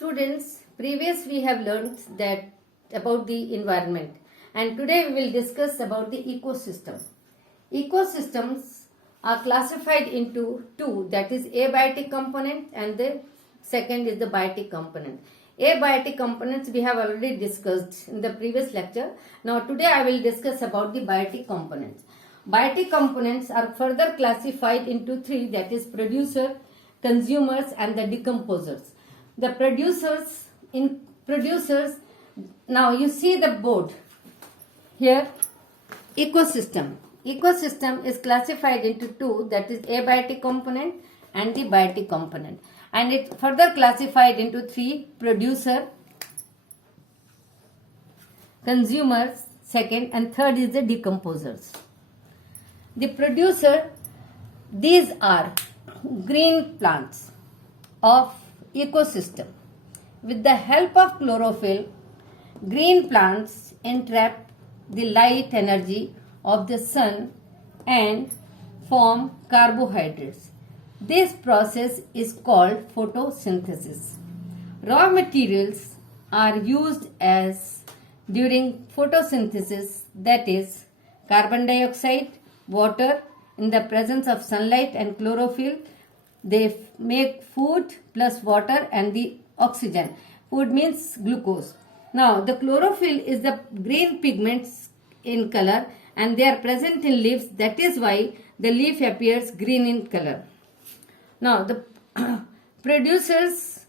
Students, previous we have learned that about the environment, and today we will discuss about the ecosystem. Ecosystems are classified into two, that is abiotic component and the second is the biotic component. Abiotic components we have already discussed in the previous lecture. Now today I will discuss about the biotic components. Biotic components are further classified into three, that is producer, consumers and the decomposers. The producers, now you see the board here, ecosystem. Ecosystem is classified into two, that is abiotic component and the biotic component, and it further classified into three: producer, consumers second, and third is the decomposers. The producer, these are green plants of ecosystem. With the help of chlorophyll, green plants entrap the light energy of the sun and form carbohydrates. This process is called photosynthesis. Raw materials are used as during photosynthesis, that is carbon dioxide, water. In the presence of sunlight and chlorophyll, they make food plus water and the oxygen. Food means glucose. Now the chlorophyll is the green pigments in color and they are present in leaves. That is why the leaf appears green in color. Now the producers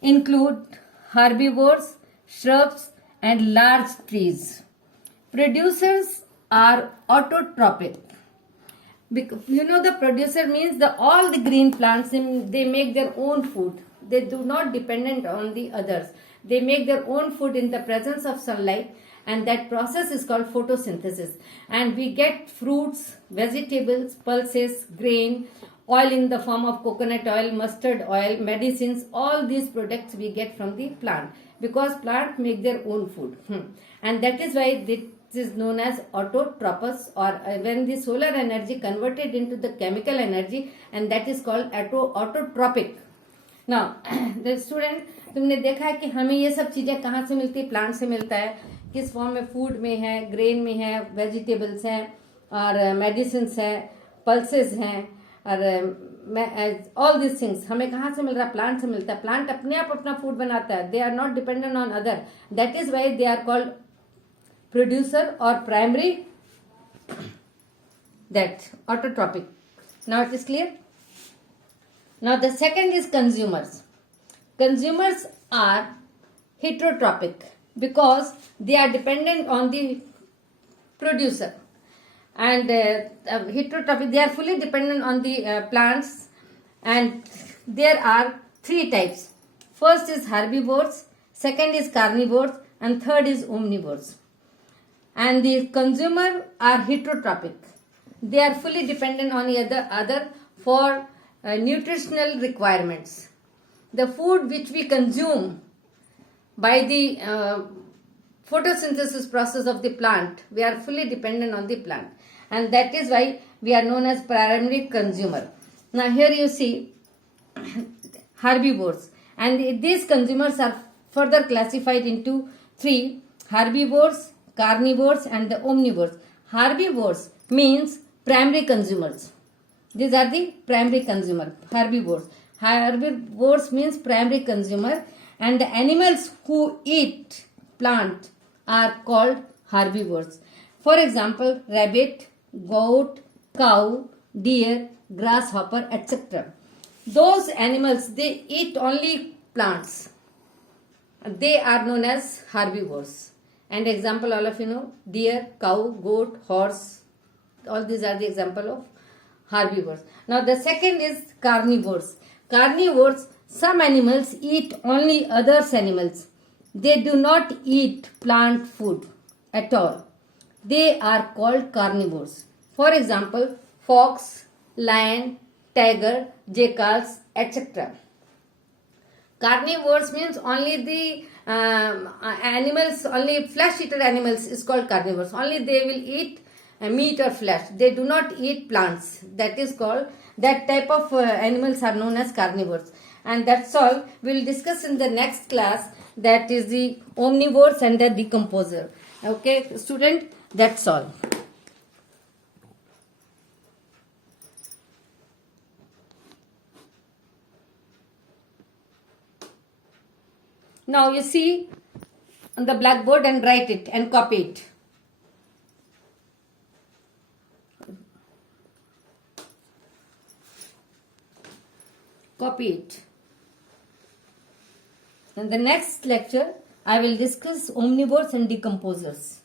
include herbivores, shrubs and large trees. Producers are autotrophic. Because, the producer means all the green plants, they make their own food. They do not dependent on the others. They make their own food in the presence of sunlight, and that process is called photosynthesis. And we get fruits, vegetables, pulses, grain, oil in the form of coconut oil, mustard oil, medicines. All these products we get from the plant because plants make their own food. And that is why this is known as autotrophous, or when the solar energy converted into the chemical energy, and that is called autotrophic. Now the student, तुमने देखा है कि हमें ये सब चीजें कहाँ से मिलती है? प्लांट से मिलता है. किस फॉर्म में? फूड में है, ग्रेन में है, वेजिटेबल्स हैं और मेडिसिन हैं, पल्सेस हैं और ऑल दिस थिंग्स हमें कहाँ से मिल रहा है? प्लांट से मिलता है. प्लांट अपने आप अपना फूड बनाता है. They are not dependent on other. That is why they are called producer or primary, that autotrophic. Now it is clear. Now the second is consumers. Consumers are heterotrophic because they are dependent on the producer, and heterotrophic, they are fully dependent on the plants, and there are three types. First is herbivores, second is carnivores, and third is omnivores. And the consumer are heterotrophic. They are fully dependent on the other for nutritional requirements. The food which we consume by the photosynthesis process of the plant, we are fully dependent on the plant, and that is why we are known as primary consumer. Now here you see herbivores, and these consumers are further classified into three: herbivores, carnivores and the omnivores. Herbivores means primary consumers. These are the primary consumer, herbivores. Herbivores means primary consumer, and the animals who eat plant are called herbivores. For example, rabbit, goat, cow, deer, grasshopper, etc. Those animals, they eat only plants. They are known as herbivores. And example, all of you know, deer, cow, goat, horse, all these are the example of herbivores. Now the second is carnivores. Carnivores, some animals eat only others animals. They do not eat plant food at all. They are called carnivores. For example, fox, lion, tiger, jackals, etc. Carnivores means only the animals, only flesh eater animals is called carnivores. Only they will eat meat or flesh. They do not eat plants. That is called, that type of animals are known as carnivores. And that's all. We'll discuss in the next class, that is the omnivores and the decomposer. Okay, student, that's all. Now you see on the blackboard and write it and copy it. Copy it. In the next lecture, I will discuss omnivores and decomposers.